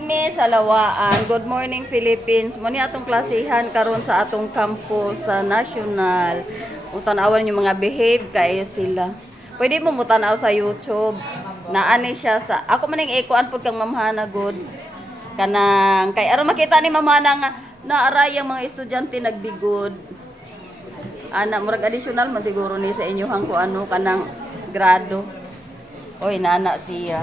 me sa Lawaan. Good morning Philippines. Muni atong klasihan karon sa atong campus sa National. Utanawan yung mga behave kayo sila. Pwede mo mutanaw sa YouTube. Naani siya sa ako maning ikuan pud kang mamhana good. Kanang kay aron makita ni mamhana nga naaray ang mga estudyante nagbigod. Ana murag additional man siguro ni sa inyohang ko ano kanang grado. Oy nana siya.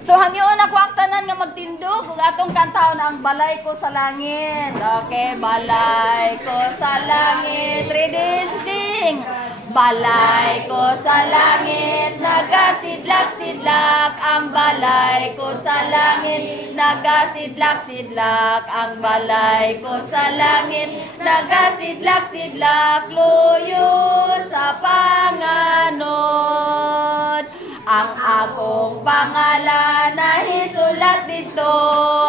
So hangyoon ako ang tanan nga magtindog ug atong kantahon ang balay ko sa langit. Okay, balay ko sa langit. Ready sing. Balay ko sa langit, nagasidlak-sidlak ang balay ko sa langit, nagasidlak-sidlak ang balay ko sa langit, nagasidlak-sidlak luyo sa panganod. Ang akong pangalan nahisulat dito,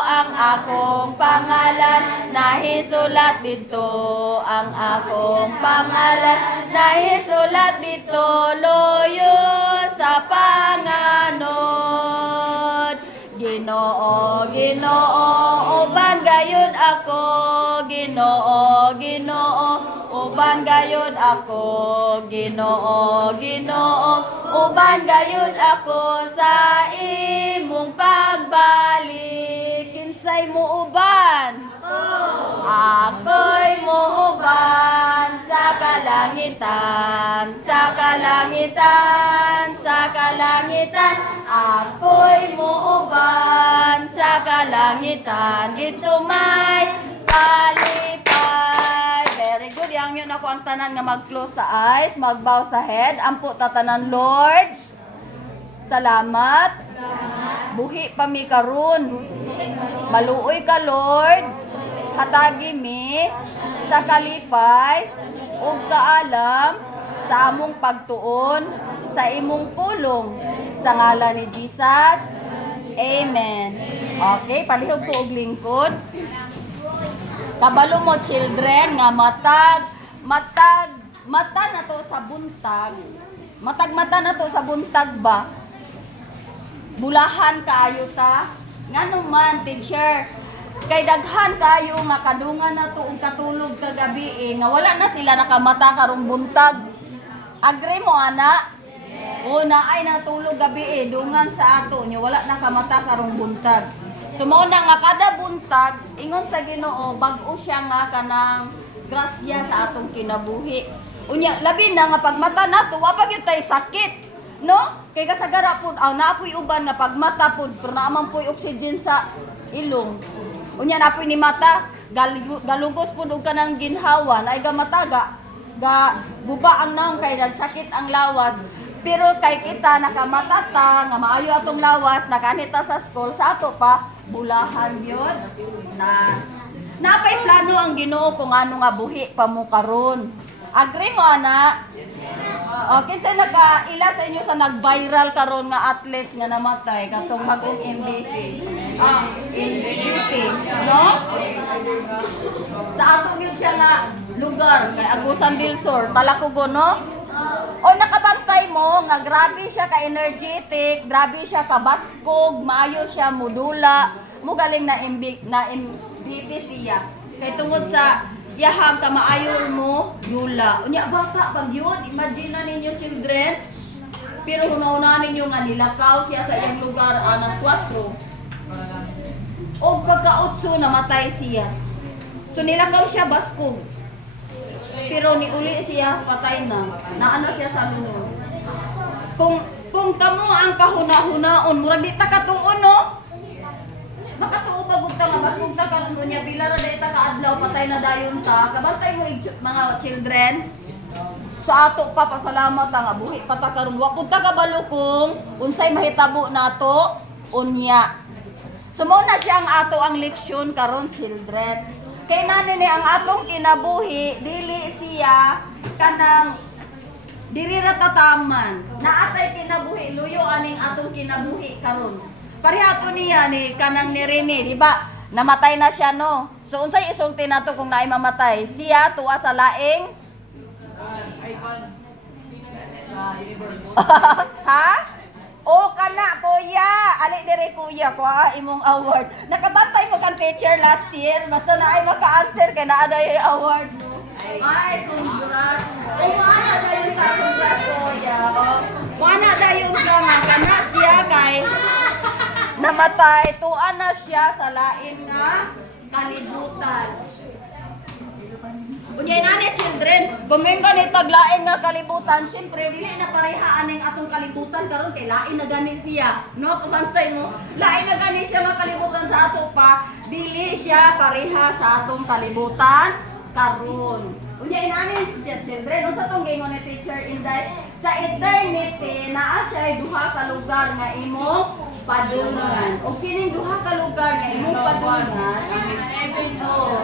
ang akong pangalan nahisulat dito, ang akong pangalan nahisulat dito, loyo sa panganod. Ginoo, Ginoo, uban gayud ako, Ginoo, Ginoo, uban gayud ako, Ginoo, Ginoo, uban gayud ako sa imong pagbalik. Kinsay mo uban? Ako'y mo uban sa kalangitan, sa kalangitan, sa kalangitan. Ako'y mo uban sa kalangitan. Dito may palipay. Very good. Yang yun ako ang tanan nga mag-close sa eyes, mag-bow sa head. Ampo tatanan, Lord. Salamat. Buhi pa mi karon. Maluoy ka, Lord. Hatagi mi sa kalipay ug kaalam sa among pagtuon sa imong pulong sa ngalan ni Jesus. Amen. Okay, palihog ko og lingkod. Kabalo mo children nga mata na to sa buntag. Mata na to sa buntag ba? Bulahan kaayo ta. Ngano man teacher? Kay daghan kayo nga kadungan na to og katulog kagabi nga wala na sila nakamata karong buntag. Agree mo ana? O naay natulog gabi dungan sa ato nya wala nakamata karong buntag. So mao na nga kada buntag ingon sa Ginoo bag-o siya nga kanang grasya sa atong kinabuhi. Unya labi na nga pagmata nato wa pa gyud tay sakit, no? Kay kasagara pud naapoy uban nga pagmata pud pero naaman poy oxygen sa ilong. Unya napoy ni mata galugos pud og kanang ginhawa naay gamata ga guba ang naong kay nagsakit ang lawas. Pero kay kita nakamata ta nga maayo atong lawas nakanita sa school sa ato pa bulahan gyud na napay plano ang Ginoo kung ano nga buhi pa mo karon. Agree mo ana? Okay, sa nag-ila sa inyo sa nag-viral karon nga athletes nga namatay katong bagong MVP. MVP, no? Sa ato gyud siya nga lugar kay Agusan del Sur, Talakugo, no? O nakabantay mo nga grabe siya ka energetic, grabe siya ka baskog, maayo siya modula, mo galing na MVP siya. Kay tungod sa yaham ka maayol mo dula. Unya bata pag yun, imagine na ninyo children. Pero hunaw-hunaw ninyo nga nilakaw siya sa iyang lugar anang 4. O pagka-8 namatay siya. So nilakaw siya baskog. Pero niuli siya patay na. Naano siya sa lunod. Kung kamo ang kahuna-hunaon, murag di ta katuon no? Makatuo pag ug ta mabaskog ta karon unya pila ra dayta ka adlaw patay na dayon ta. Kabantay mo mga children. Sa ato pa pasalamat ta nga buhi pa ta karon wa pud ta kabalo kung unsay mahitabo nato unya. Sumo na siya ang ato ang leksyon karon children. Kay nani ni ang atong kinabuhi dili siya kanang diri ra tataman. Naatay kinabuhi luyo aning atong kinabuhi karon. Pareha to niya ni kanang ni Rene, di ba? Namatay na siya no. So unsay isulti nato kung naay mamatay? Siya tuwa sa laing icon. Ha? O kana kuya, ali dire kuya ko imong award. Nakabantay mo kan teacher last year, basta na ay maka-answer kay naa day award mo. Ay, congrats. O mana dayon ka congrats kuya. Mana dayon ka nga kana siya kay namatay tuan na siya sa lain nga kalibutan. Unya nani children, gumingo ni taglain nga kalibutan, syempre dili na parehaan ning atong kalibutan karon kay lain na gani siya. No, kumantay mo, lain na gani siya nga kalibutan sa ato pa, dili siya pareha sa atong kalibutan karon. Unya nani children, unsa tong gingon ni teacher Inday? Sa eternity naa siya duha ka lugar nga imong padulungan. O kining duha ka lugar nga imong padulungan,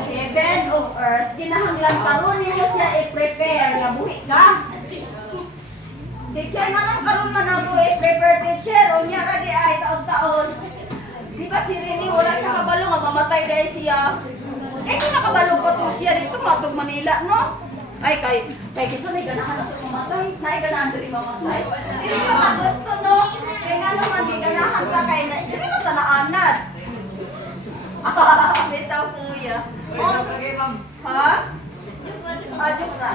heaven of earth, kinahanglan karon nimo siya i-prepare nga buhi ka. Teacher nga nang karon man ako i-prepare teacher, unya ra di ay taon-taon. Di ba si Rini wala siya kabalo nga mamatay dahil siya. Eh kung nakabalo pa to siya dito matog Manila, no? Ay kay kito may ganahan ako mamatay. Nay ganahan diri mamatay. Dili pa ta gusto no. Kay nga naman di ganahan ka kay dili mo ta naanad. Bitaw kuya. Oh, sige ma'am. Ha? Joke ra.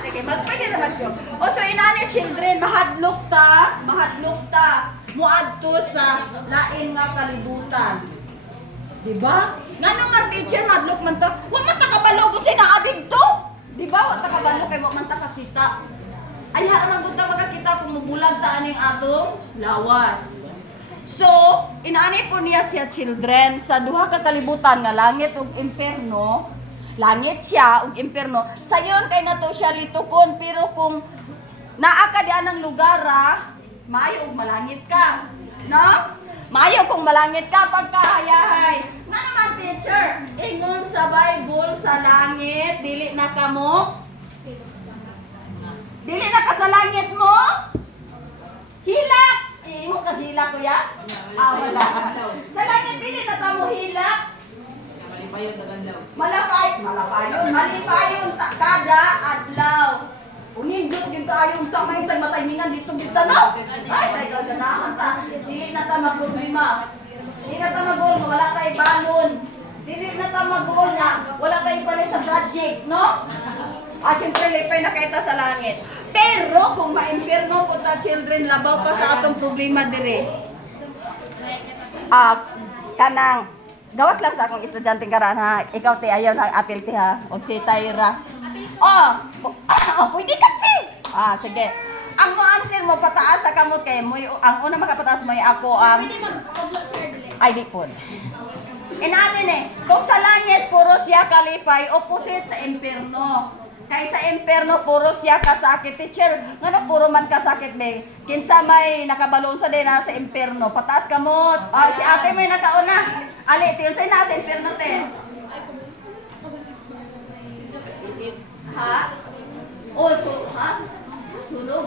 Sige, magpwede na mag-joke. O so inani children, mahadlok ta. Muadto sa lain nga kalibutan. Diba? Ngano man teacher madlok man to? Wa man ta kabalo kung sinaadig to. Diba? Wa ta kabalo kay wa man ta kakita. Ay hara man gud ta makakita kung mubulag ta aning atong lawas. So, inaani po niya siya children sa duha ka kalibutan nga langit ug impierno. Langit siya ug impierno. Sayon kay nato siya litukon pero kung naa ka diyan ang lugar maayo ug malangit ka. No? Maayo kung malangit ka pagkahayahay. Nga naman teacher, ingon sa Bible sa langit, dili na ka mo? Dili na ka sa langit mo? Hilak! Imo ka hilak kuya? Wala. Sa langit dili na ka mo hilak? Malipayon kada adlaw. Unindot gyud kaayo ta may tagmatayngan dito gyud ta no. Ay dahil ganahan ta. Dili na ta magproblema. Dili na ta magol wala tay balon. Dili na ta magol nga wala tay ipalit sa project, no? Siyempre lipay na kita sa langit. Pero kung ma-impierno po ta children labaw pa sa atong problema dire. Kanang gawas lang sa akong estudyante karan ha. Ikaw ti ayaw na apil ti ha. Og si Tyra. Pwede ka ti. Sige. Ang mo answer mo pataas sa kamot kay mo ang una makapataas mo ako Pwede mag-upload share dili. ay di po. Inanin kung sa langit puro siya kalipay, opposite sa impierno. Kay sa impierno puro siya kasakit. Teacher, ngano puro man kasakit be? Kinsa may nakabalon sa din sa impierno. Pataas kamot. Si ate may nakauna. Ali, tiyon say na sa impierno te. Ha? Ha? Sunog.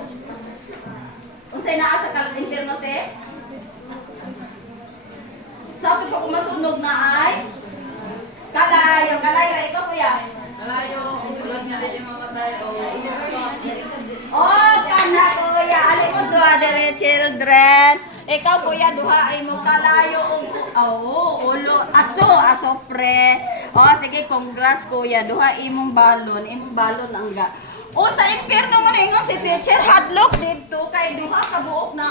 Unsay naa sa impierno te? Sa ato pa kumasunog na ay kalayo, ikaw kuya. Kalayo, ulad nga dili mamatay o Kana kuya, ali mo duha dire children. Ikaw kuya duha ay mo kalayo ulo aso pre. Sige congrats kuya, duha imong balon ang ga. Sa impierno mo ningon si teacher hadlock didto kay duha ka buok na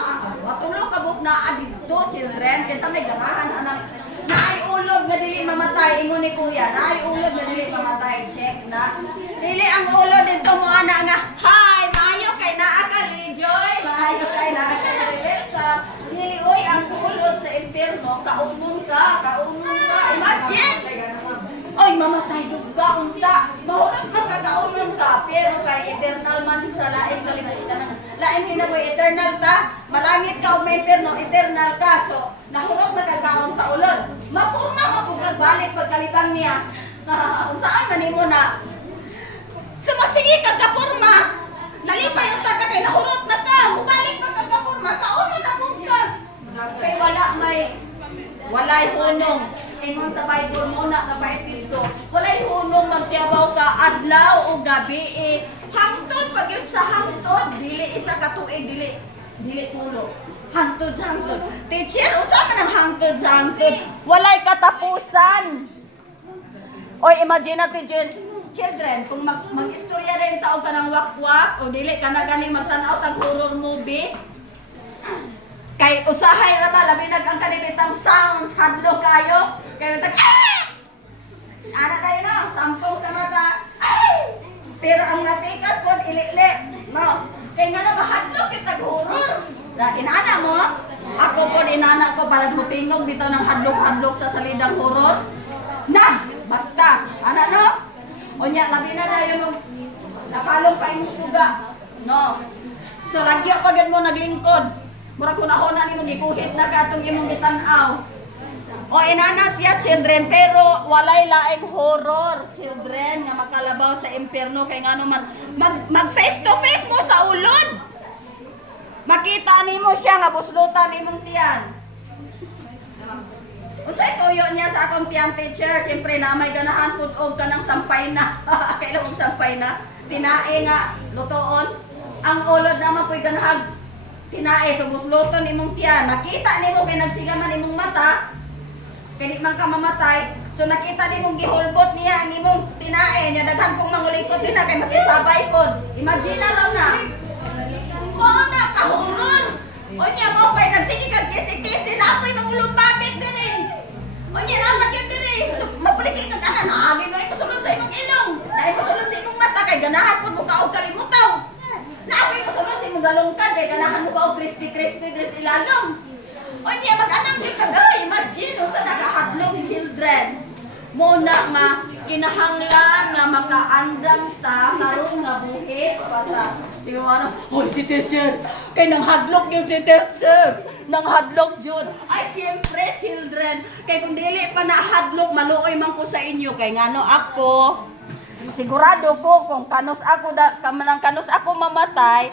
tulo ka buok na didto children kinsa may ganahan anang naay ulog nga dili mamatay ingon ni kuya naay ulog nga dili mamatay check na dili ang ulo didto mo ana nga hi maayo kay naa ka rejoy maayo kay naa ka welcome dili oy ang ulod sa impierno kaunon ka imagine oy mamatay ka unta mahurot ka kaunon ka pero kay eternal man sa laing kalibutan laing kinabuhi eternal ta malangit ka ug may impierno eternal ka so nahurot na kagkaon sa ulod mapurma mapugag balik pagkalipang niya kung saan manimo na so magsige kag kapurma nalipay ang taga kay nahurot na ka mubalik pa kag kapurma kaunon na pud ka kay walay hunong ingon sa Bible mo na kapait dito. Walay hunong magsiyabaw ka adlaw o gabi hangtod pag yun sa hangtod dili isa ka tuig dili tulo. Hangtod sa hangtod. Teacher, unsa man ang hangtod sa hangtod? Walay katapusan. Oy, imagine na, teacher. Children, kung mag-istorya rin tao ka ng wakwak o dili ka na gani magtanaw tag horror movie, kay usahay ra ba labi nag ang kanibitang sounds hadlok kayo kay tag ana tayo na sampung sa mata ay pero ang napikas pod ilili no kay nga na mahadlok kita horror da inana mo ako pod inana ko para butingog bitaw ng hadlok sa salidang horror na basta ana no onya labi na dayon napalong pa imong suga no so lagyo pagad mo naglingkod murag kunahona nimo gikuhit na katong imong gitan-aw. O inana siya children pero walay laing horror children nga makalabaw sa impyerno kay ngano man mag face to face mo sa ulod. Makita nimo siya nga buslutan nimong tiyan. Unsay tuyo niya sa akong tiyan teacher? Siyempre na may ganahan pud-og ka ng sampay na. Kailan og sampay na? Tinae nga lutoon. Ang ulod naman po'y ganahag tinae so busluton imong tiyan. Nakita nimo kay nagsigaman imong mata. Kay di man ka mamatay. So nakita nimong gihulbot niya ang imong tinae niya daghan kong mangulikot din na kay makisabay pod. Imagine na lang na. Mao na kahuror. Onya mo kay nagsige kag kisi-kisi na ako'y mangulong babit diri. Onya na magyud diri. So mapuliki kag ana na agi no ikasulod sa imong ilong. Dai mosulod sa imong mata kay ganahan pud mo kaog kalimutaw. Na ako'y mosulod sa imong galungkad kay ganahan mo kaog crispy diri sa ilalom. Onya mag-anang di kag imagine unsa nakahadlok children. Muna nga kinahanglan nga makaandam ta karon nga buhi pata. Di ano, hoy si teacher, kay nang hadlok yun si teacher. Nang hadlok yun. Ay siyempre children, kay kung dili pa na hadlok maluoy man ko sa inyo kay ngano ako. Sigurado ko kung kanos ako kanos ako mamatay,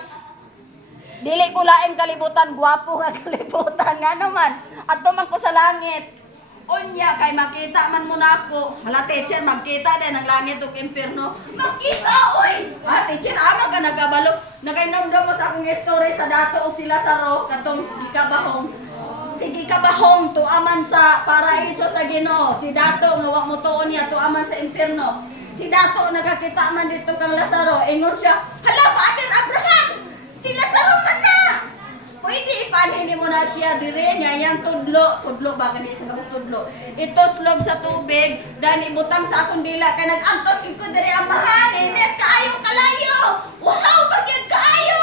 dili ko lain kalibutan gwapo nga kalibutan nga naman. Adto man ko sa langit. Unya kay makita man mo na ako. Hala teacher, magkita din ang langit ug impyerno. Magkita oy. Ha teacher, ama ka nagkabalo. Nagainomdom mo sa akong story sa dato og si Lazaro katong gikabahong. Si gikabahong tuaman sa paraiso sa Ginoo. Si dato nga wa mo tuon niya tuaman sa impyerno. Si dato nagakita man dito kang Lazaro. Ingon siya, "Hala Father Abraham, si Lazaro man na." Pwede ipanhin mo na siya dire niya yang tudlo ba kani sa kabuk tudlo. Ito slob sa tubig dan ibutang sa akong dila kay nag-antos gid ko dire amahan init kaayo kalayo. Wow, bagyod kaayo.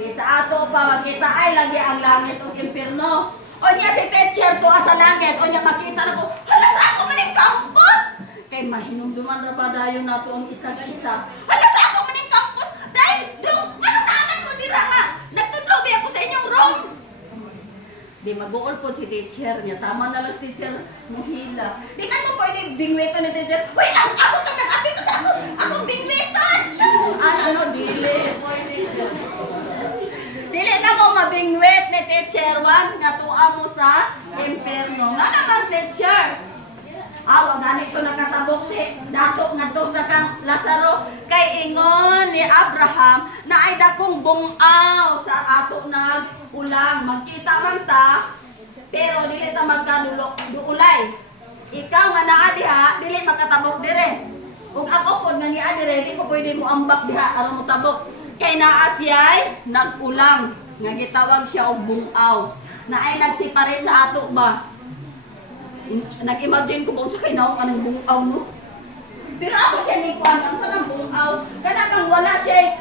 Di sa ato pa makita ay lagi ang langit ug impyerno. O niya si teacher to sa langit o niya makita na ko. Hala sa ako man yung campus. Kay mahinumduman ra ba dayon nato ang isa-isa. Hala sa ako man yung campus. Dahil do ano naman mo dira nga. Nagtudlo ba ako sa inyong room? Di mag-uol po si teacher niya. Tama na lang si teacher mong hila. Di ka mo pwede bingweton ni teacher. Uy, ako itong nag-apit sa ako. Akong bingweton. Ano, dili. Dili na mo mabingwet ni teacher once nga tuwa mo sa impyerno. Nga naman teacher. Awa gani ko nakatabok si dato ngadto sa kang Lazaro kay ingon ni Abraham na ay dakong bungaw sa ato nag-ulang magkita man ta pero dili ta magkadulok duulay. Ikaw nga naa diha dili makatabok dire. Ug ako pod nga ni dire di ko pwede mo ambak diha aron mo tabok. Kay naa siya'y nag-ulang nga gitawag siya og bungaw. Na ay nagsiparit sa ato ba? Nag-imagine ko kung sa kay naong anong bungaw no. Pero ako siya ni Juan, ang sanang bungaw. Kanang wala siya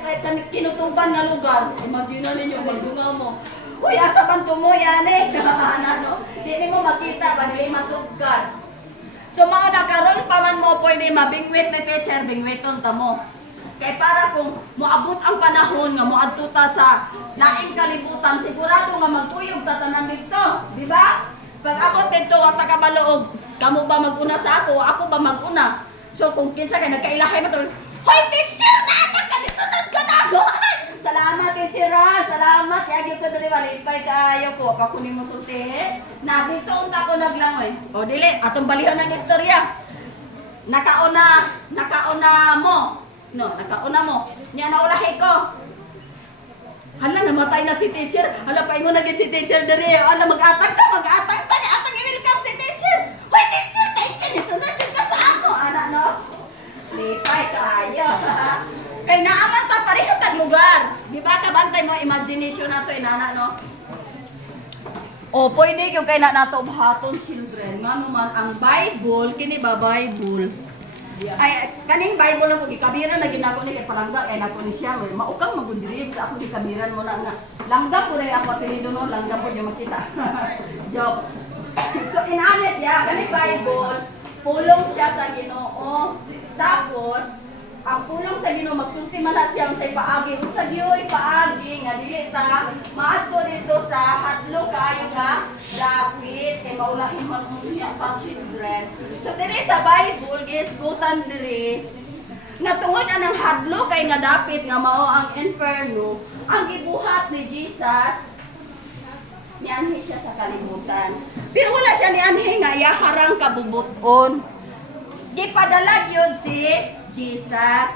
kinutuban nga lugar. Imagine na ninyo magbungaw mo. Uy, asa bang tumoy ane? Ano? Di mo makita ba dili matugkad. So mga nakaroon pa man mo pwede mabingwit ni teacher, bingwiton ta mo. Kay para kung moabot ang panahon nga moadto ta sa laing kalibutan, sigurado nga magkuyog ta tanan dito, di ba? Pag ako dito at tagabaluog, kamo ba maguna sa ako, ako ba maguna? So kung kinsa kay nagkailahay mo to, hoy teacher, nanak ka sunod ka na ako. Salamat teacher, salamat. Yagi ko diri malipay kaayo ko pa kunin mo sulti. Na dito unta ko naglangoy. O dili, atong balihan ng istorya. Nakauna mo. No, nakauna mo. Niya naulahi ko. Hala, namatay na si teacher. Hala, pa mo naging si teacher dere. Hala, mag-atang ta. Atang i-welcome si teacher. Hoy, teacher, teacher, isunod yun ka sa ako. Anak, no? Lipay kayo. Kay naaman ta, pareho tag lugar. Di ba, kabantay mo, imagination na to, inana, no? O, pwede yung kay na nato bahaton children. Nga naman, ang Bible, kini ba Bible? Ay, kaning Bible lang ko, gikabiran na ginako ni kay palangga, kay nato ni siya. Maukang magundiri, sa ako gikabiran mo na nga. Langga po rin ako apelido no, langga po yung makita. Joke. So, inalis siya, kaning Bible, pulong siya sa Ginoo. Tapos, ang pulong sa Ginoo magsulti man na siya sa paagi. Kung sa Giyo'y paagi nga dili ta maadto dito sa hadlo kayo nga dapit kay maulahin magmunya pa children. So diri sa Bible gisgutan diri nga tungod anang hadlo kay nga dapit nga mao ang inferno, ang gibuhat ni Jesus nianhi siya sa kalibutan. Pero wala siya nianhi nga iya harang kabubuton. Gipadala gyud si Jesus.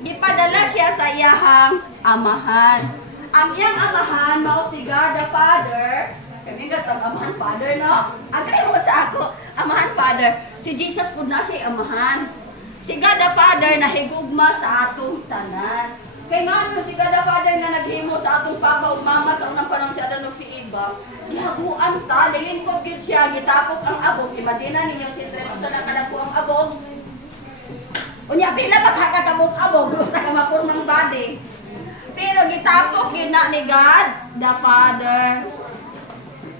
Gipadala siya sa iyahang amahan. Ang iyang amahan mao si God the Father. Kami gatang amahan Father, no? Agay mo sa ako, amahan Father. Si Jesus pud na siya amahan. Si God the Father nahigugma sa atong tanan. Kay ngano si God the Father nga naghimo sa atong papa ug mama sa unang panahon si Adan ug si Eva. Gihabuan ta, nilingkod gyud siya, gitapok ang abog. Imagine ninyo children unsa na kadako ang abog. Unya pila ba kakabot-abog sa kamapurmang body. Pero gitapok gina ni God the Father.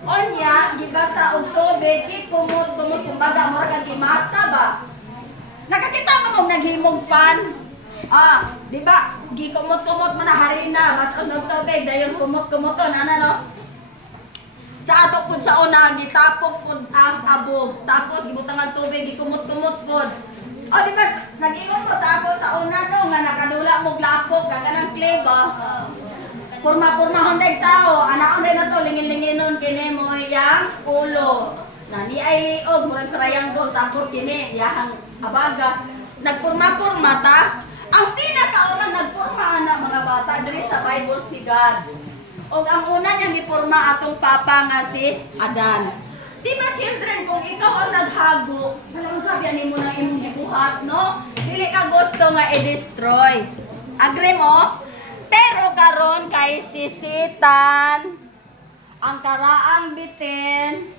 Unya gibasa og tubig, kumot-kumot kumbaga mura kag gimasa ba. Nakakita mo naghimog pan. Di ba? Gikumot-kumot man na harina, mas og tubig dayon kumot-kumoton ana no. Sa ato pud sa una gitapok pud ang abog, tapos gibutang ang tubig, gikumot-kumot pud. O di ba, nag-ingon mo sa ako sa una no, nga nakadula mo glapok, kaganang clay ba? Purma-purma honday tao, anaon day na to, lingin-linginon, kini mo yang ulo. Na ni ay liog, murang triangle, tapos kini, yahang abaga. Nagpurma-purma ta, ang pinakaunang nagpurma na mga bata, diri sa Bible si God. O ang una niyang gipurma atong papa nga si Adan. Di ba children, kung ikaw ang naghago, talagang grabe mo ng imong gibuhat, no? Dili ka gusto nga i-destroy. Agree mo? Pero karon kay sisitan, ang karaang bitin,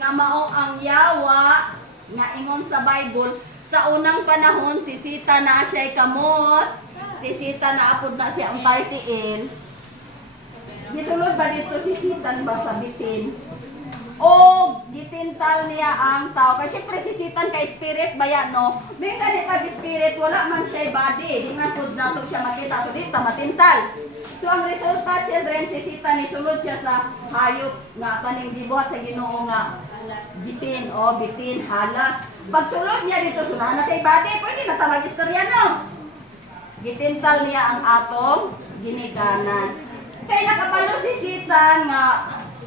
nga mao ang yawa, nga ingon sa Bible, sa unang panahon, sisita na siya'y kamot, sisita na apod na siya ang partiil. Gisulod ba dito sisitan ba sa bitin? O gitintal niya ang tao. Kasi siyempre sisitan kay spirit ba yan, no? May ganit pag spirit, wala man siya body. Di man po nato siya makita. So dito, matintal. So ang resulta, children, sisitan ni sulod siya sa hayop nga kaning gibuhat sa Ginoo nga bitin. O, bitin, halas. Pag sulod niya dito, sulahan na siya body. Pwede na ta mag-istorya, no? Gitintal niya ang atong ginikanan. Kaya nakapalo sisitan nga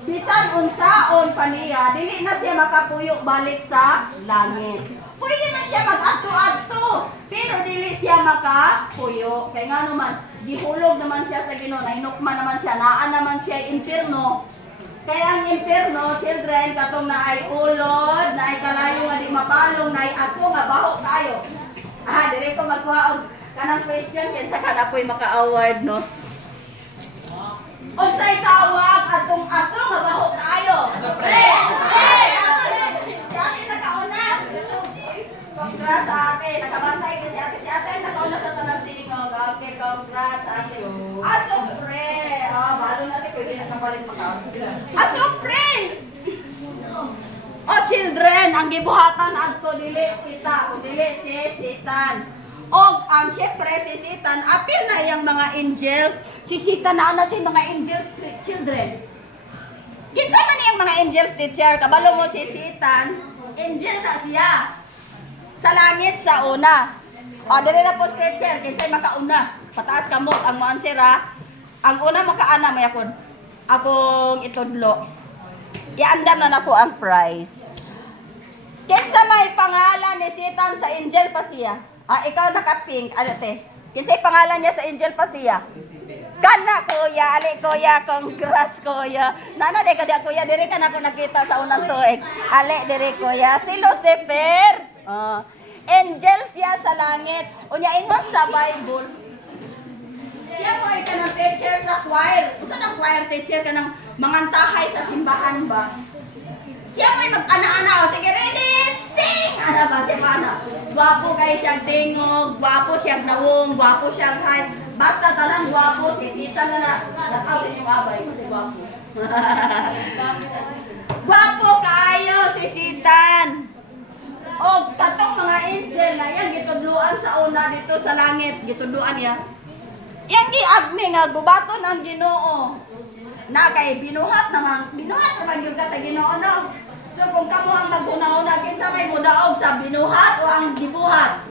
bisan unsaon pa niya, dili na siya makapuyo balik sa langit. Pwede man siya mag-ato-ato, pero dili siya makapuyo. Kaya nga naman, gihulog naman siya sa Ginoo, nainukman naman siya, naan naman siya impierno. Kaya ang impierno, children, katong na ay ulod, na ay kalayo nga di mapalong, na ay ato nga baho tayo. Dili ko magkuha og kanang question, kinsa ka na po'y maka-award, no? Unsay tawag atong aso nga baho tayo? Asupre! Si ate nakauna. Congrats sa ate. Nakabantay ka si ate. Si ate nakauna sa tanang singog. Okay, congrats sa ate. Asupre! Balo natin pwede na kapalit makaon. Asupre! O children, ang gibuhatan adto dili kita o dili si Satan. Og ang syempre sisitan, apil na yung mga angels. Sisitan na si mga angels, children. Kinsa man yung mga angels, teacher? Kabalo mo sisitan, angel na siya. Sa langit sa una. O, dire na po, teacher, kinsay makauna. Pataas kamot ang maanswer ha. Ang una makaana, mayakon. Akong itudlo. Iandam na nako ang prize. Kinsa may pangalan ni Satan sa angel pa siya? Ikaw naka-pink. Ano te? Kinsay pangalan niya sa angel pa siya? Kana kuya, ali kuya, congrats kuya. Nana de kada kuya, diri ka na ko nakita sa unang tuig. Ali diri kuya, si Lucifer. Angel siya sa langit. Unya ingon sa Bible. Siya mo ay kanang teacher sa choir. Unsa nang choir teacher kanang mangantahay sa simbahan ba? Siya mo ay mag-ana-ana. O sige, ready, sing! Ano ba siya mana? Gwapo kayo siyang tingog, gwapo siyang nawong, gwapo siyang high. Basta tanang gwapo, sisita na na. Nataw sa inyong abay, kasi gwapo. Gwapo kayo, sisitan. O, katong mga angel na yan, gitudluan sa una dito sa langit. Gitudluan niya. Yang giagni nga, gubaton ang Ginoo. Na kay binuhat naman yung ka sa Ginoo, no? So kung kamo ang maguna-una, kinsa may mudaog sa binuhat o ang gibuhat?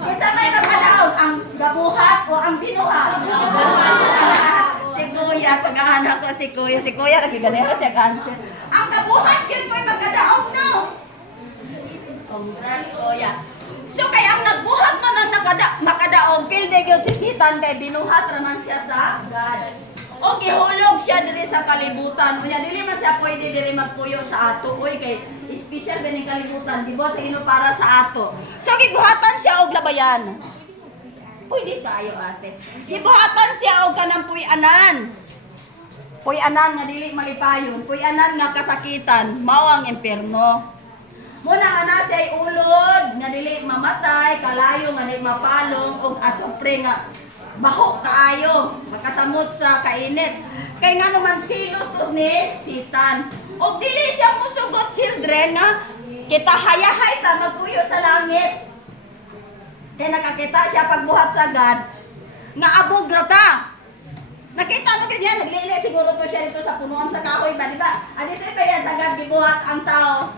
Kinsa may magkadaog, ang gabuhat o ang binuhat? Si Kuya, pag-anak ko si Kuya, nagiganero siya cancer. Ang gabuhat yun mo'y magkadaog, no? Congrats, Kuya. So kay ang nagbuhat man ang makadaog, pilde gyud sisitan kay binuhat raman siya sa God. O gihulog siya diri sa kalibutan. Unya dili man siya pwede diri magpuyo sa ato. Uy kay special ba ning kalibutan, gibuhat sa Ginoo para sa ato. So gibuhatan siya og labayan. Pwede tayo ate. Gibuhatan siya og kanang puy-anan. Puy-anan nga dili malipayon, puy-anan nga kasakitan, mao ang impierno. Muna ana siya ulod nga dili mamatay, kalayo nga dili mapalong og asupre nga baho kaayo, makasamot sa kainit. Kay nga naman silot to ni Satan. Og dili siya musugot children nga kita hayahay ta magpuyo sa langit. Kay nakakita siya pagbuhat sa God nga abog rata. Nakita mo ganyan, naglili siguro to siya dito sa punuan sa kahoy ba, di ba? Adi sa iba yan sa God gibuhat ang tao.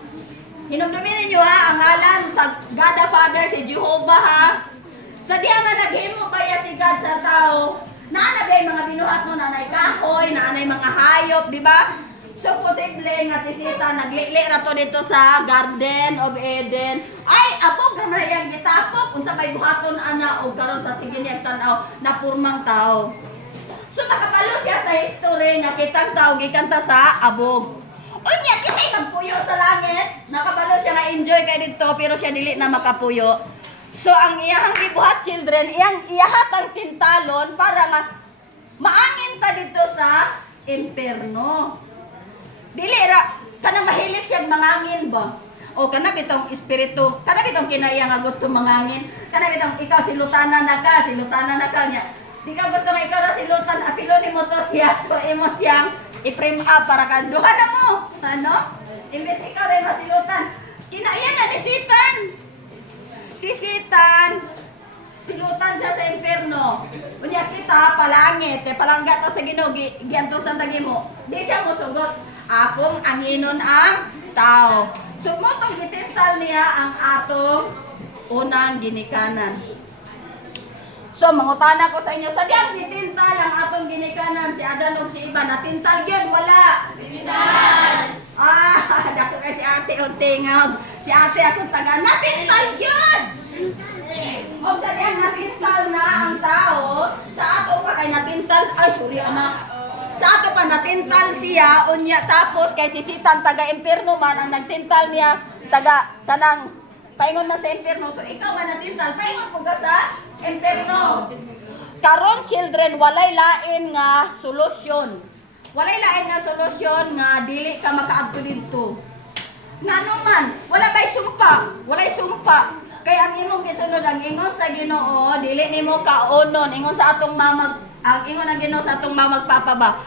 Hinumdumin ninyo ha, ang ngalan sa God the Father, si Jehovah ha. Sa diya nga naghimo ba ya si God sa tao, naana ba yung mga binuhat mo, naanay kahoy, naanay mga hayop, di ba? So posible nga si Satan naglili rato dito sa Garden of Eden. Ay, apog naman yung gitapok, unsa may buhaton ana o karon sa sige niya tanaw na purmang tao. So nakapalo siya sa history nga kitang tao gikanta sa abog. Unya kasi magpuyo sa langit, nakabalo siya nga enjoy kay dito pero siya dili na makapuyo. So ang iyahang gibuhat children, iyahat ang tintalon para nga maangin ta dito sa impierno. Dili ra kanang mahilig siya mangangin ba? O kana bitong espiritu, kana bitong kinaiya nga gusto mangangin, kana bitong ikaw silutana na ka nya. Di ka gusto nga ikaw ra silutan, apilo nimo to siya, so imo siyang i-frame up para kanduha na mo. Ano? Imbes ikaw rin masilutan. Kinaiya na ni Satan. Si Satan, silutan siya sa impierno. Unya kita, palangit, palangga ta sa Ginoo, giantusan tagi mo. Di siya musugot. Akong anginon ang tao. Sumotong gitintal niya ang atong unang ginikanan. So, mangutana ko sa inyo, sa diyang gitintal ang atong ginikanan, si Adan o si Iba, natintal yun, wala? Natintal! Dako kay si ate o tingog. Si ate akong taga, natintal yun! O sa diyang natintal na ang tao, sa ato pa kay natintal, ay sorry anak. Sa ato pa natintal siya, unya tapos kay si Satan taga-impierno man, ang nagtintal niya, taga, kanang, paingon man sa impierno. So, ikaw man natintal, paingon po ka sa impierno. Karon children, walay lain nga solusyon. Walay lain nga solusyon nga dili ka makaadto didto. Ngano man, wala bay sumpa, walay sumpa. Kay ang imong gisunod ang ingon sa Ginoo, dili nimo kaonon. Ingon sa atong mamag, ang ingon ang Ginoo sa atong mamagpapaba.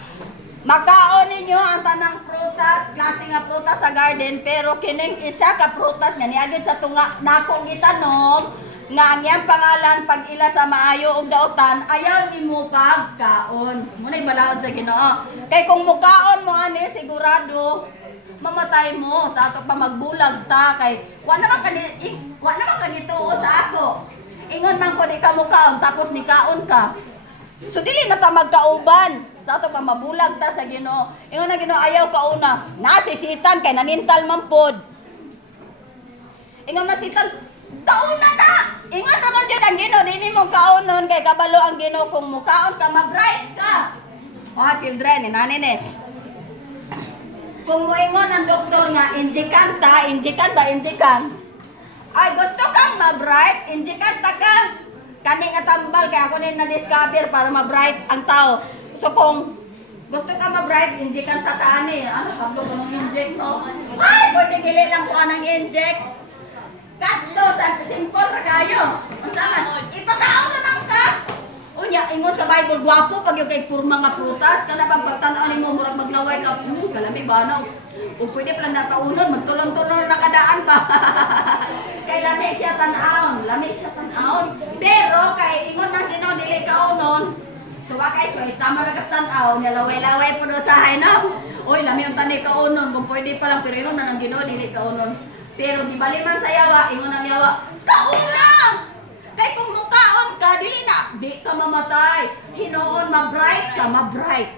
Makaon ninyo ang tanang prutas, klase nga prutas sa garden, pero kining isa ka prutas nga niagid sa tunga nako gitanom nga ang iyang pangalan pag ila sa maayo og daotan ayaw nimo pagkaon. Munay balaod sa Ginoo. Kay kung mukaon mo ani sigurado mamatay mo sa ato pa magbulag ta kay wa naman kanituo sa ako. Ingon man ko di ka mukaon tapos nikaon ka. So dili na ta magkauban. Sa ato pa mabulag ta sa Ginoo. Ingon na Ginoo ayaw kauna. Nasisitan kay nanintal man pod. Ingon na sitan Kauna na! Ingon naman dyan ang Ginoo, dili mo kaunon kay kabalo ang Ginoo kung mukaon ka, ma-bright ka. Mga children, inani ni. Kung moingon ang doktor nga, injikan ta, injikan ba, injikan? Ay, gusto kang ma-bright, injikan ta ka. Kani nga tambal, kaya ako na na-discover para ma-bright ang tao. So kung gusto ka ma-bright, injikan ta ka ani. Ano, kablo ko ng inject, no? Ay, pwede gili lang po anang inject. Katdo, sa simple ra kayo. Ang saman, ipakaon na lang ka. Unya, ingon sa Bible, gwapo pag yung kay purma nga prutas. Kana bang pagtanaw ni mo, murag maglaway ka. Kalami ba, no? O pwede pala nakaunon, magtulong-tulong nakadaan pa. Kay lami siya tanawon, lami siya tanawon. Pero kay ingon nang Ginoo dili kaunon. So bakay choice tama ra ka tanaw, niya laway-laway po do sa hay no. Oy, lami yung tani kaunon, kung pwede pa lang pero ingon na nang Ginoo dili kaunon. Pero di bali man sa yawa, ingon ang yawa, kauna! Kay kung mukaon ka, dili na, di ka mamatay. Hinoon, ma-bright ka, ma-bright.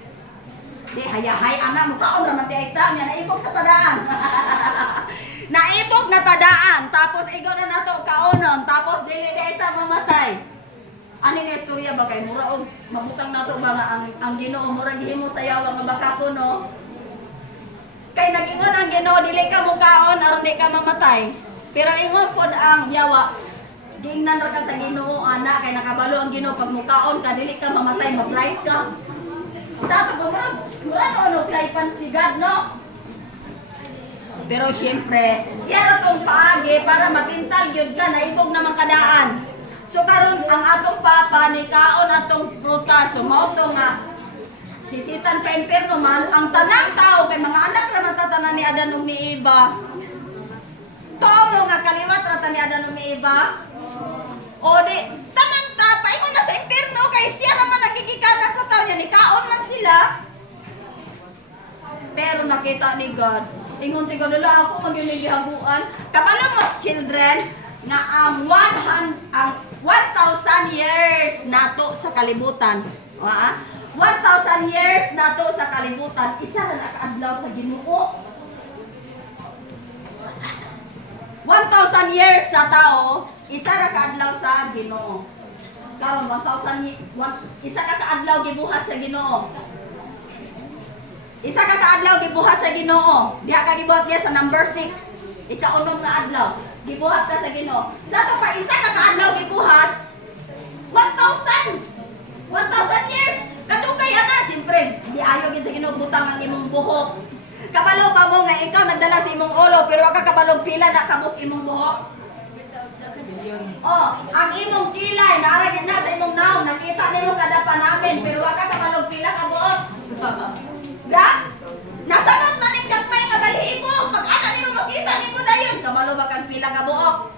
Di, hayahay, anak, mukaon naman di ay niya, naibog na tadaan. Naibog na tadaan, tapos igo na nato kaunon, tapos dili di ay mamatay. Ani nga istorya ba kay mura og mabutang nato ba nga ang Ginoo mura gihimo sa yawa nga baka kuno. Kay nag-ingon ang Ginoo dili ka mukaon aron di ka mamatay. Pero ingon pod ang yawa, giingnan ra ka sa Ginoo ana kay nakabalo ang Ginoo pag mukaon ka dili ka mamatay, ma-bright ka. Sa ato mura ano kay pansigad no. Pero syempre, yan atong paagi para matintal gyud ka naibog naman kadaan. So karon ang atong papa ni kaon atong prutas so mao to nga sisitan pa imperno man ang tanang tao kay mga anak ra matatanan ni Adan ug ni Eva. Tomo nga kaliwat ra ta ni Adan ug ni Eva. O di tanang ta paingon na sa imperno kay siya ra man nagigikanan sa tao niya ni kaon man sila. Pero nakita ni God, ingon si God, ako magyuning gihabuan. Kabalo mo children nga ang 1,000 years nato sa kalibutan. 1,000 years nato sa kalibutan, isa ra nakaadlaw sa Ginoo. 1,000 years sa tao, isa ra kaadlaw sa Ginoo. Karon isa ka kaadlaw gibuhat sa Ginoo. Isa ka kaadlaw gibuhat sa Ginoo. Diha ka gibuhat niya sa number 6. Ikaunom nga adlaw, gibuhat ka sa Ginoo. Sa to pa isa ka kaadlaw gibuhat 1,000 years. Kadugay ana, siyempre, di ayo gid sa Ginoo butang ang imong buhok. Kabalo pa mo nga ikaw nagdala sa imong ulo pero wa ka kabalog pila na kabuk imong buhok. Oh, ang imong kilay naara gid na sa imong naong nakita nimo kada pa namin pero wa ka kabalog pila ka buhok. Ya? Nasamot na ning gagmay nga balibo. Pag ana nimo makita nimo dayon kabalo ba kag pila ka buhok?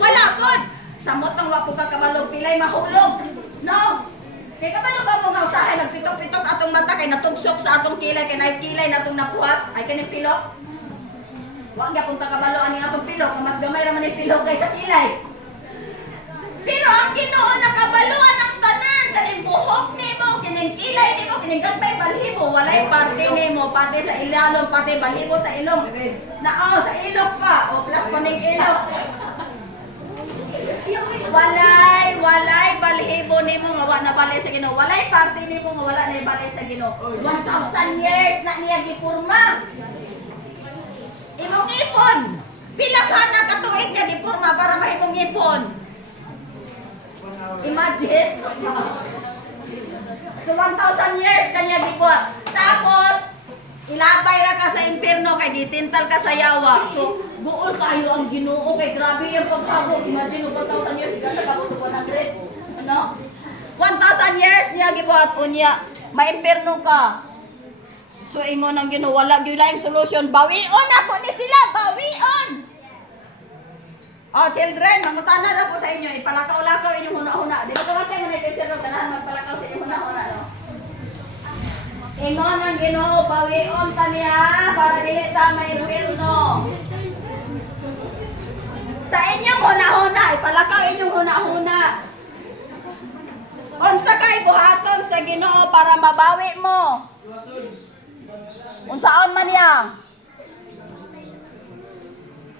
Wala pod. Samot nang wa ko ka kabalog pilay mahulog. No. Kay kabalo ba mo nga usahay nagpitok-pitok atong mata kay natugsok sa atong kilay kay naay kilay natong napuhas ay kaning pilok. Wa gyapon ta kabalo ani atong pilok, mas gamay ra man ni pilok kaysa kilay. Pero ang Ginoo nakabaluan ang tanan kaning buhok nimo, kining kilay nimo, kining gagmay balhibo, walay parte nimo pati sa ilalom, pati balhibo sa ilong. Nao sa ilok pa, o plus pa ning ilok. Walay balhibo nimo nga wa na balay sa Ginoo. Walay parte nimo nga wala na balay sa Ginoo. 1,000 years na niya gipurma. Imong ipon. Pila ka na katuig niya gipurma para mahimong ipon. Imagine. So 1,000 years kanya gibuhat. Tapos ilabay ra ka sa impierno kay gitintal ka sa yawa. So buol kayo ang Ginoo kay grabe yung paghago. Imagine 1,000 years ka nagabot 100. Ano? 1,000 years niya gibuhat unya. Maimpierno ka. So ingon ang Ginoo wala gyud laing solution. Bawion ako ni sila, bawion. Oh, children, mangutana na ko sa inyo. Ipalakaw-lakaw inyong huna-huna. Di ba kamatay mo na teacher no? Ganahan magpalakaw sa inyong huna-huna, no? Ingon ang Ginoo, bawion ta niya para dili ta maimpierno. Sa inyong huna-huna, ipalakaw inyong huna-huna. Unsa kay buhaton sa Ginoo para mabawi mo? Unsaon man niya?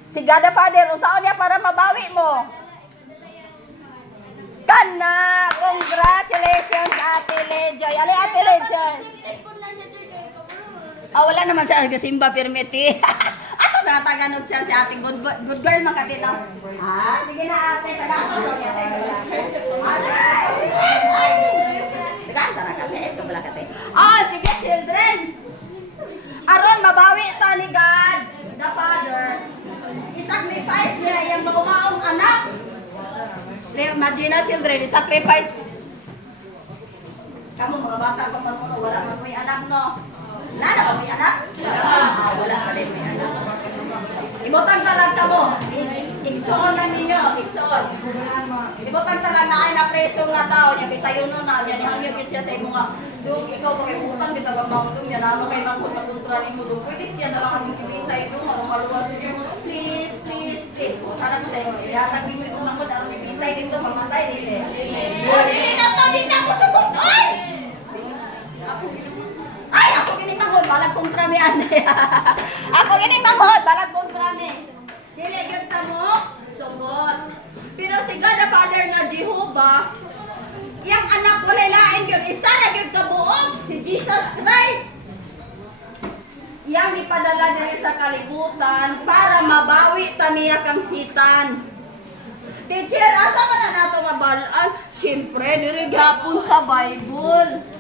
Si God the Father, unsaon niya para mabawi mo? Kana! Congratulations, Ate Lejoy. Ali, Ate Lejoy. Cellphone na siya, Sir. Kaya kabalo. Wala naman siya nagkasimba permiti. Ato sa taganod siya si Ate good girl man kati no. Sige na Ate, taganod ko niya Ate. Taganod na kami, ito bala kati. Sige children. Aron mabawi ta ni God, the Father. I-sacrifice niya yung mabumaong anak. Imagine na children, i-sacrifice. Kamu mga bata pa man mo, wala man may anak no. Wala na ba may anak? Wala pa rin may anak. Ibutang talag ka mo. Igsoon lang ninyo, igsoon. Ibutang talag na ay na preso nga tao niya, bitayon no na, yan ihangyo siya sa imo nga. Dung, ikaw pakibutang, bitawag maudong niya, naman kay mangkot patutra ni mo. Pwede siya na lang kami ibitay doon, arong maluwas niyo. Please, please, please. Sana ko sa iyo, ihatag mo ito mangkot, arong ibitay dito, mamatay nila. Dili na to, di na ako sugot, oy! Ay, ako gining manghod, balag kontra mi ane. Ako gining manghod, balag kontra mi. Dili gyud ta mo sugot. Pero si God the Father nga Jehovah, yang anak walay lain gyud, isa na gyud kabuok si Jesus Christ. Yang ipadala diri sa kalibutan para mabawi ta niya kang sitan. Teacher, asa man na nato mabalaan? Siyempre, diri gyapon sa Bible.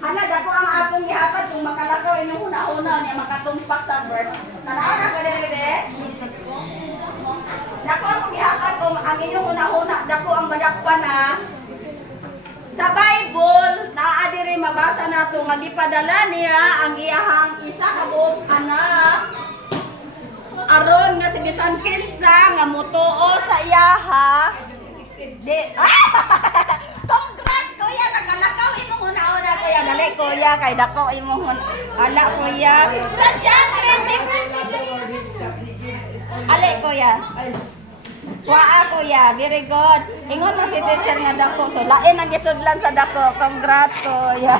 Hala, dako ang akong gihatag kung makalakaw inyong huna-huna niya makatumpak sa bird. Tanaw na ko diri be. Dako ang gihatag kung ang inyong huna-huna, dako ang madakpan na. Sa Bible, naa diri mabasa nato nga gipadala niya ang iyahang isa ka buok anak. Aron nga si bisan kinsa nga mutuo sa iyaha. Congrats kuya, nakalakaw imong una-una kuya. Dali kuya, kay dako imong ala kuya. Sa John 3:16. Ali kuya. Kuha kuya, very good. Ingon mo si teacher nga dako. So lain ang gisudlan sa dako. Congrats kuya.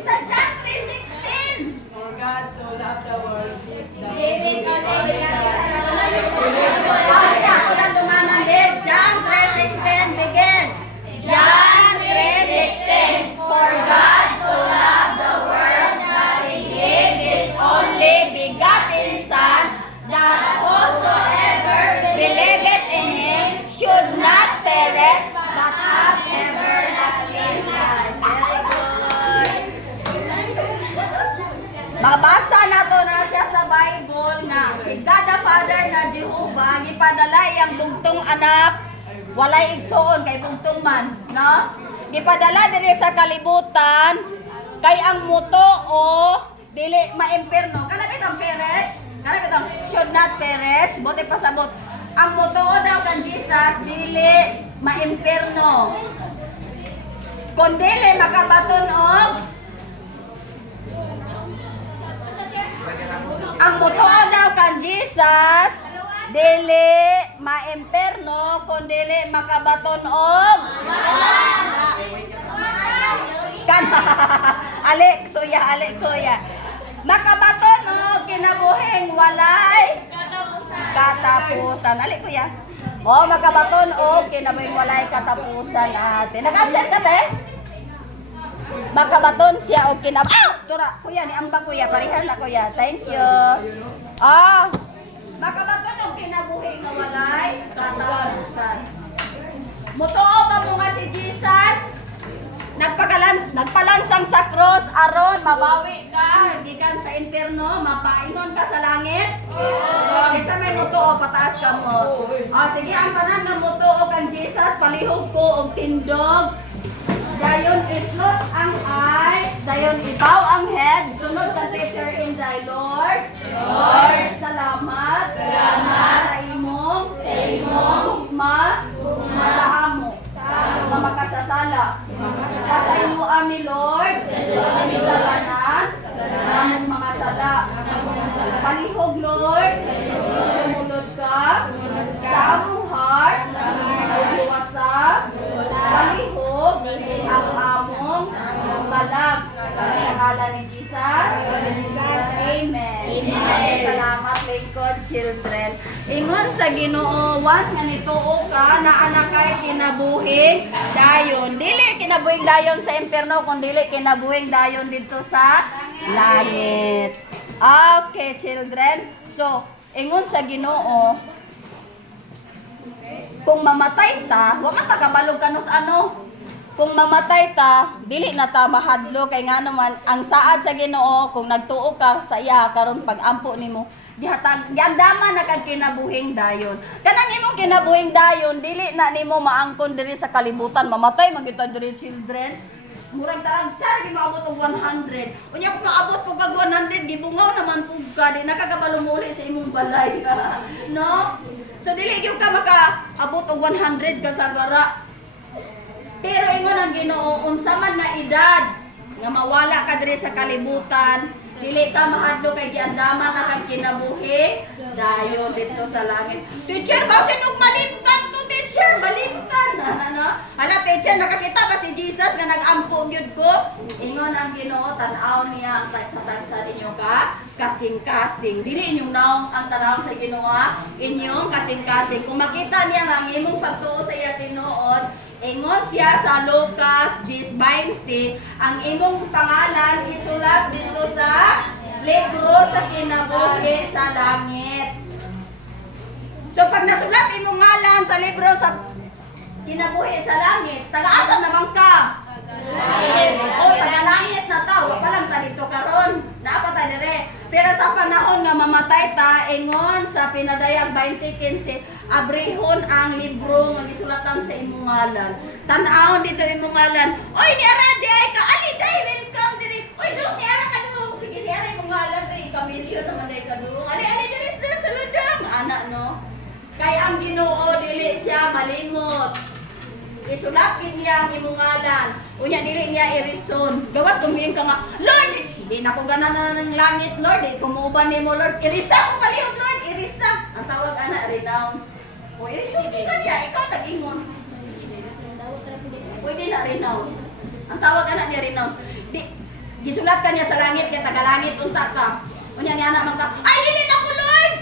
Sa John 3:16. For God so loved the world. John 3:16 begin. John 3:16. For God so loved the world that He gave His only begotten Son, that whosoever believeth in Him should not perish but have everlasting life. Very good. Mabasa na to na siya sa Bible nga si God the Father nga Jehovah gipadala iyang bugtong anak walay igsoon kay bugtong man, no? Gipadala diri sa kalibutan kay ang mutuo dili maimperno. Kana bitong perish? Kana bitong should not perish? Bote pasabot. Ang mutuo daw kan Jesus dili maimperno. Kun dili makabaton og ang mutuo daw kan Jesus dili maimperno kun dili makabaton og kan ali kuya makabaton og kinabuhing walay katapusan ali kuya makabaton og kinabuhing walay katapusan ate nag-answer ka te makabaton siya og tura kuya ni amba kuya parihan na kuya thank you makabaton og kinabuhi nga walay katapusan mutuo ba mo nga si Jesus nagpalansang sa cross aron mabawi ka gikan sa impierno mapaingon ka sa langit isa may mutuo pataas ka mo sige ang tanan nga mutuo kang Jesus palihog ko og tindog. Dayon i-close ang eyes, dayon ibaw ang head, sunod ka teacher in thy Lord. Lord, salamat sa imong hukma sa amo, sa makasasala. Sa imo ami Lord, sa tanan, namong mga sala. Palihog Lord, sumulod ka, sa among heart, sa palihog, ang among balag. Sa ngalan ni Jesus. Amen. Amen. Salamat lingkod children. Ingon sa Ginoo once nga nituo ka na anak kay kinabuhing dayon. Dili kinabuhing dayon sa impierno kun dili kinabuhing dayon dito sa langit. Okay, children. So, ingon sa Ginoo kung mamatay ta, wa man ta kabalog kanus ano. Kung mamatay ta, dili na ta mahadlo kay nga naman ang saad sa Ginoo kung nagtuo ka sa iya karon pag-ampo nimo gihatag giandaman na kag kinabuhing dayon. Kanang imong kinabuhing dayon dili na nimo maangkon diri sa kalibutan, mamatay magita diri children. Murag talag sar gimaabot og 100. Unya kung maabot pug kag 100 gibungaw naman pug ka di nakakabalo mo uli sa imong balay. No? So dili gyud ka makaabot og 100 ka sa gara. Pero ingon ang Ginoo unsa man nga edad nga mawala ka diri sa kalibutan, dili ka mahadlo kay giandaman na kang kinabuhi dayon dito sa langit. Teacher, bawsin og malimtan to teacher, malimtan. Ano? Hala teacher, nakakita ba si Jesus nga nag-ampo gyud ko? Ingon ang Ginoo tan-aw niya ang tagsa ninyo ka kasing-kasing. Dili inyong naong ang tanawon sa Ginoo, inyong kasing-kasing. Kung makita niya nga ang imong pagtuo sa iya tinuod, ingon siya sa Lucas 10:20, ang imong pangalan isulas dito sa libro sa kinabuhi sa langit. So pag nasulat imong ngalan sa libro sa kinabuhi sa langit, taga-asa naman ka? Taga-langit na ta, wa pa lang ta dito karon. Dapat ta dire. Pero sa panahon nga mamatay ta, ingon sa Pinadayag 20:15, abrihon ang libro nga gisulatan sa imong ngalan. Tan-awon dito imong ngalan. Oy, ni ara di ay ka ali day welcome diri. Oy, dong ni ara ka dong. Sige ni ara imong ngalan oy kamilyo naman day ka dong. Ali diri sa ludang anak no. Kay ang Ginoo dili siya malimot. Isulatin niya ang imong ngalan. Unya dili niya irison. Gawas kumiyeng ka nga, Lord, di na ko gana na ng langit, Lord. Di kumuuban nimo, Lord. Irisa ko palihog, Lord. Irisa. Ang tawag ana renounce. O irisa ko niya, ikaw nag-ingon. Pwede na renounce. Ang tawag ana niya renounce. Di gisulat ka niya sa langit kay tagalangit unta ka. Unya niya na man ka, ay dili na ko, Lord.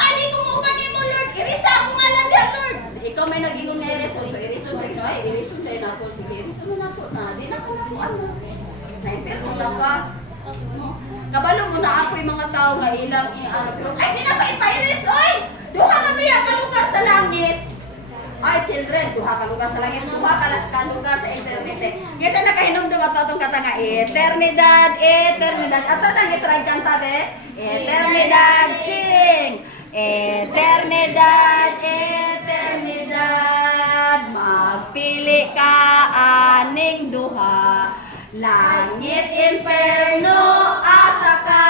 Ay di kumuuban nimo, Lord. Irisa ko ngalan diha, Lord. Ikaw may nag-ingon nga irison. So irison sa ino, ay irison sa ino ako. Sige, irison na ako na. Di na ko na ko ano. Na-imperno na ka. Kabalo mo na ako yung mga tao nga ilang i-ano. Ay, di na ka ipairis, oy! Duha na ba yan kalugar sa langit? Ay, children, duha ka lugar sa langit. Duha ka lugar sa eternity. Kasi nakahinom dumat itong katanga. Eternidad, eternidad. Ato nang itry kanta, be? Eternidad, sing! Eternidad, eternidad. Magpili ka aning duha. Langit, inferno, asa ka.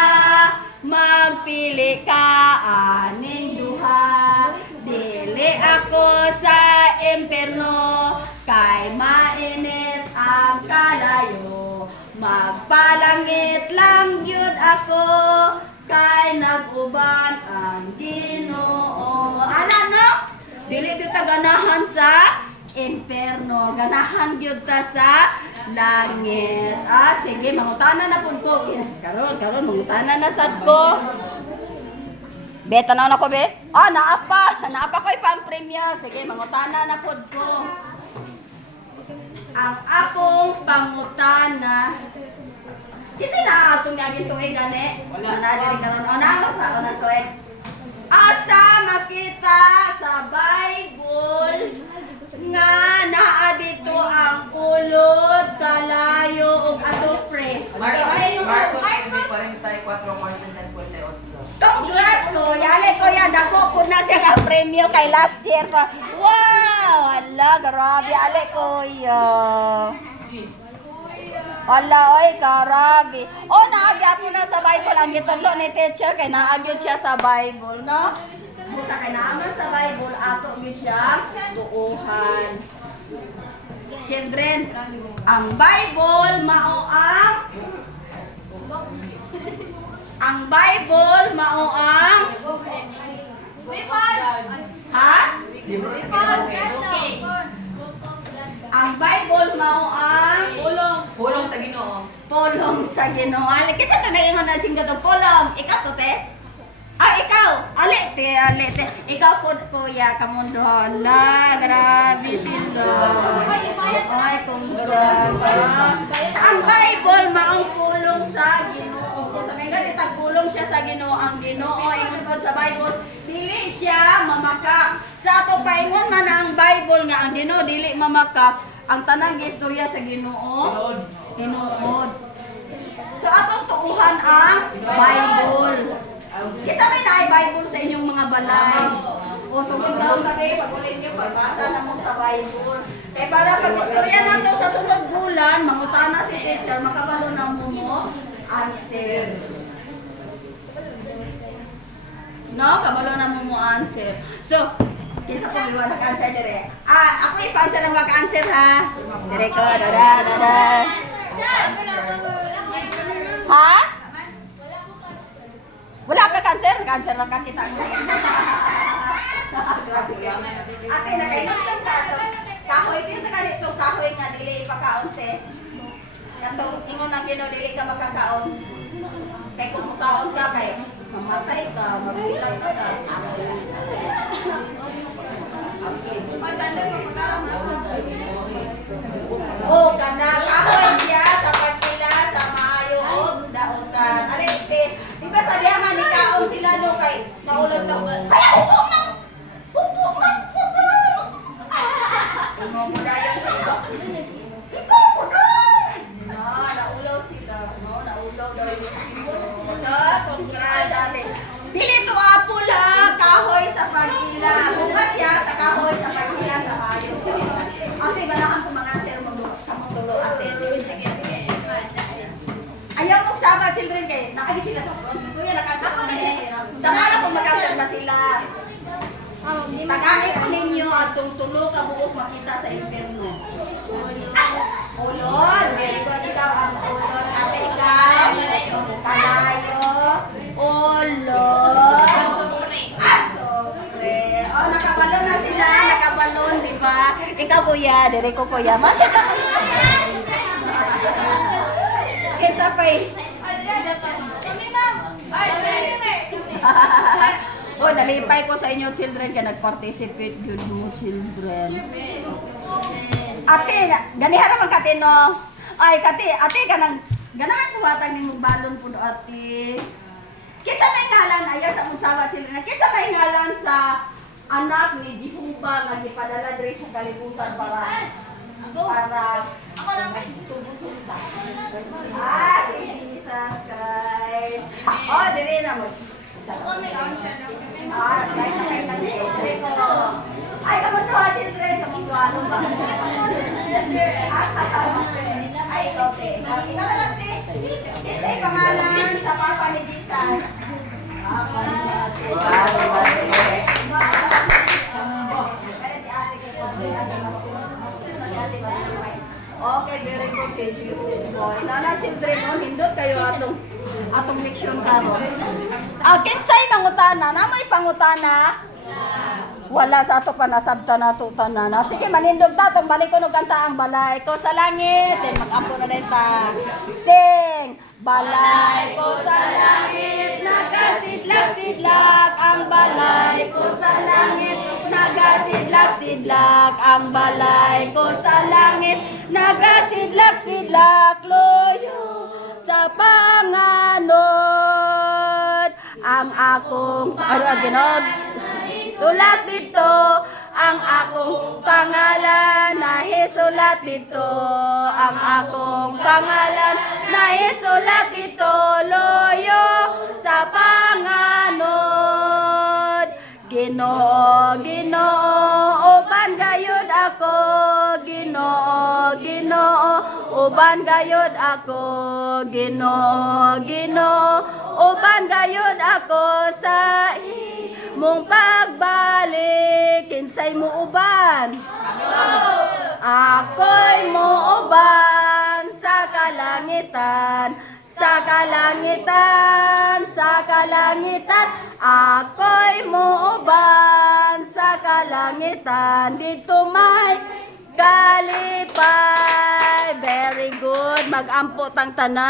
Magpili ka aning duha. Dili ako sa imperno, kay mainit ang kalayo. Magpalangit lang yun ako, kay nag-uban ang Ginoo. Ano no? Dili gyud ta ganahan sa imperno, ganahan gyud ta sa langit. Sige, mangutana na pud ko. Karon mangutana na sad ko. Be, tanaw na ko, be. Naapa ko ipang-premya. Sige, mangutana na pod ko. Ang akong pangutana. Kasi na atong nga gituig gani. Manadiri karon. Nasa ako ng tuig. Asa makita sa Bible nga naa dito ang ulod, kalayo ug asupre. Marcos 44:48. Congrats ko! Yale ko yan! Dako po na siya ka premyo kay last year pa. Wow! Ala, grabe! Ale ko yan! Ala, oy, grabe! O, naagya po na sa Bible. Ang gitudlo ni teacher kay naagyo siya sa Bible, no? Buta kay naaman sa Bible, ato yun siya tuuhan. Children, ang Bible mao ang Bible mao ang ha? Libro sa kinabuhi. Ang Bible mao ang Pulong sa Ginoo. pulong sa Ginoo. Kasi ito na ingon na sing gatong pulong. Ikaw to te? Ikaw! Alite. Ikaw po, kuya, kamundo. Hala, grabe sila. Ay, kung ang Bible, maong pulong sa Ginoo. Sa may ganit, tagpulong siya sa Ginoo. Ang Ginoo, ingon ko sa Bible, dili siya mamakak. Sa ato paingon man ang Bible nga, ang Ginoo, dili mamakak. Ang tanang istorya sa Ginoo, tinuod. So, atong tuuhan ang Bible. Kisa may naay Bible sa inyong mga balay. O sugod daw kami, pag ulit nyo, pagbasa na mo sa Bible. Kaya para pag istorya nato sa sunod bulan, mangutana si teacher, makabalo na mo answer. No? Kabalo na mo answer. So, kinsa po iwan nag-answer dire? Ako i-answer ang mag-answer ha. Dire ko, dada. Ha? Wala ka cancer? Cancer lang ka kita. Grabe ka. Ate, nakainom ka sa ito. Kahoy din sa ganito. Kahoy nga, dili ipakaon, te. Katong ingon ang Ginoo, dili ka makakaon. Kaya kung makaon ka, kay mamatay ka, magulang ka sa oh, kana kahoy siya sa pagkila sa maayo og daotan. Alite, di ba sa diha ni kaon sila no kay maulog na. Ay, upo man. Mo mo dayon sa ito. Ikaw mo dayon. Naulaw sila. No, naulaw daw. Congrats ate. Dili to apo lang kahoy sa pagkila. Bukas siya sa kahoy sa pagkila sa maayo. Ate, banahan ko mga answer mo tulo ate. Sige. Ayaw mong sabat children kay nakagit sila sa front. Kuya nakanswer ko na. Tama kung mag-answer ba sila. Pag-aay ko ninyo atong tulo ka buok makita sa impyerno. Ulon, very good ikaw ang ulon. Ate ikaw, palayo, ulon. Asopre. Oh, nakabalon na sila, nakabalon, di ba? Ikaw kuya, dire ko kuya. Mansa ka kinsa pay. Oh, nalipay ko sa inyo children kaya nag-participate good mo children. Ate, ganihan naman kate no. Ay, ate ka nang ganahan ko hatang ni mong balon po do ate. Kinsa may ngalan ayaw sa musawa children. Kinsa may ngalan sa anak ni Jehovah nga gipadala diri sa kalibutan para ako lang may tubusunta. Si Jesus Christ. Oh, diri na mo. Ay, kamunduha children, kamunduha. Ay, okay. Kita na lang, te. Kinsay pangalan sa papa ni Jesus. Okay, very good. Thank you. Nana children, hindot kayo atong leksyon karon. Kinsay mangutana? Namay pangutana? Wala sa ato pa nasabta na to tanan. Sige, manindog ta tong balik ko kanta ang balay ko sa langit. Mag-ampo na dayta. Sing! Balay ko sa langit, nagasidlak-sidlak ang balay ko sa langit. Nagasidlak-sidlak ang balay ko sa langit. Nagasidlak-sidlak loyo sa panganod. Ang akong ginog sulat dito ang akong pangalan na isulat dito ang akong pangalan na isulat dito loyo sa panganod. Ginoo, Ginoo, uban gayud ako. Ginoo, Ginoo, uban gayud ako. Ginoo, Ginoo, uban gayud ako sa mong pagbalik. Kinsay mo uban? Ako'y mo uban sa kalangitan. Sa kalangitan, sa kalangitan, ako'y mo uban sa kalangitan. Dito may kalipay. Very good. Mag-ampo tang tanan.